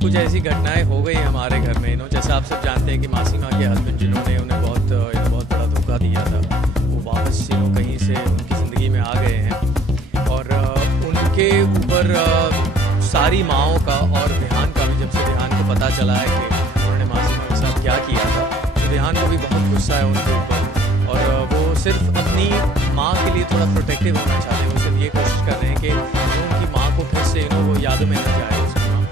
कुछ ऐसी घटनाएं हो गई हमारे घर में, जैसा आप सब जानते हैं कि मासीमा के हस्बैंड जिन्होंने उन्हें बहुत बड़ा धोखा दिया था, वो वापस कहीं से उनकी ज़िंदगी में आ गए हैं। और उनके ऊपर सारी माओं का और विहान का भी, जब से विहान को पता चला है कि उन्होंने मासीमा के साथ क्या किया था, तो विहान को भी बहुत गुस्सा है उनके ऊपर। और वो सिर्फ अपनी माँ के लिए थोड़ा प्रोटेक्टिव होना चाहते हैं। वो सिर्फ ये कोशिश कर रहे हैं कि उनकी माँ को फिर से वो यादों में न जाए उसकी माँ।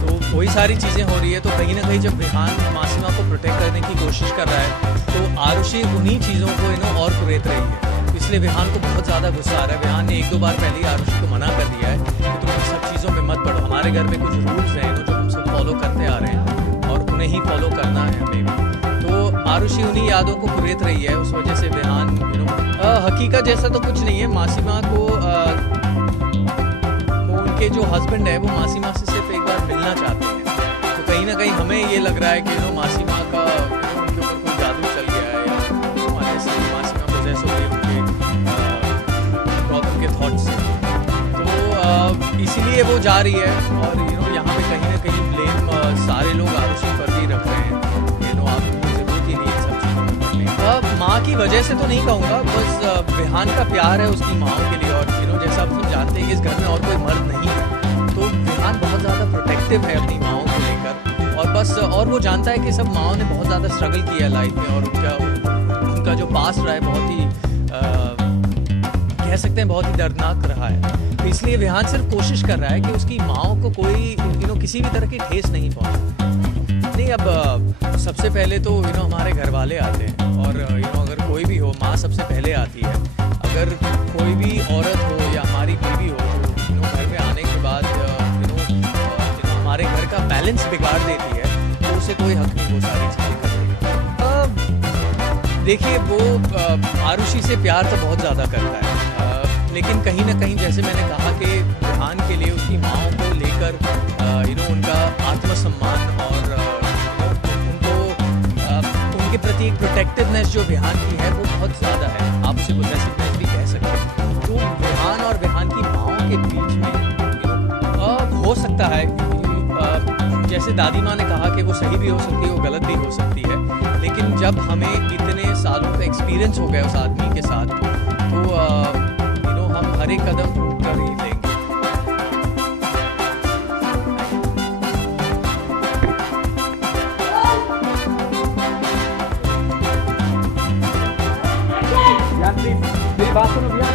तो वही सारी चीज़ें हो रही है। तो कहीं ना कहीं जब विहान मासीमा को प्रोटेक्ट करने की कोशिश कर रहा है, तो आरुषि उन्हीं चीज़ों को और कुरेद रही है। इसलिए विहान को बहुत ज़्यादा गुस्सा आ रहा है। विहान ने 1-2 बार पहले ही आरुषि को मना कर दिया है कि तुम इन सब चीज़ों में मत पड़ो। हमारे घर में कुछ रूल्स हैं जो हम सब फॉलो करते आ रहे हैं और उन्हें ही फॉलो करना है हमें भी। तो आरुषि उन्हीं यादों को कुरेद रही है। उस वजह से विहान हकीकत जैसा तो कुछ नहीं है। मासीमा को उनके जो हस्बैंड है वो मासीमा से सिर्फ एक बार मिलना चाहते हैं। तो कहीं ना कहीं हमें ये लग रहा है कि मासीमा का उनके ऊपर कोई जादू चल गया है, या मासीमा पोजेस हो गई उनके गौतम के थॉट से। तो इसीलिए वो जा रही है। और यहाँ पे कहीं ना कहीं ब्लेम सारे लोग आरुषि पर भी रख रहे हैं। आपको ज़रूरत ही नहीं है सब चीज़ों में पड़ने। माँ की वजह से तो नहीं कहूँगा, बस विहान का प्यार है उसकी माँ के लिए। और जैसा आप सब जानते हैं कि इस घर में और कोई मर्द नहीं है, तो विहान बहुत ज़्यादा प्रोटेक्टिव है अपनी माँओं को लेकर। और बस और वो जानता है कि सब माँओं ने बहुत ज़्यादा स्ट्रगल किया है लाइफ में, और उनका जो पास्ट रहा है बहुत ही कह सकते हैं बहुत ही दर्दनाक रहा है। तो इसलिए विहान सिर्फ कोशिश कर रहा है कि उसकी माँओं को कोई किसी भी तरह की ठेस नहीं पहुँचे। नहीं, अब सबसे पहले तो हमारे घर वाले आते हैं। और अगर कोई भी हो, माँ सबसे पहले आती है। अगर कोई भी औरत हो या हमारी बीवी हो, तो घर में आने के बाद हमारे घर का बैलेंस बिगाड़ देती है, तो उसे कोई हक नहीं वो सारी चीज़ें करने का। देखिए, वो आरुषि से प्यार तो बहुत ज़्यादा करता है, लेकिन कहीं ना कहीं जैसे मैंने कहा कि विहान के लिए उसकी माँओं को लेकर उनका आत्मसम्मान और उनके प्रति एक प्रोटेक्टिवनेस जो विहान की है वो बहुत ज़्यादा है। आप उसे पोजेसिवनेस भी कह सकते हैं। तो विहान और विहान की माँओं के बीच में हो सकता है, जैसे दादी माँ ने कहा कि वो सही भी हो सकती है, वो गलत भी हो सकती है। लेकिन जब हमें इतने सालों का एक्सपीरियंस हो गया उस आदमी के साथ, तो हम हर एक कदम कर ही लेंगे। मेरी बात सुनो भैया।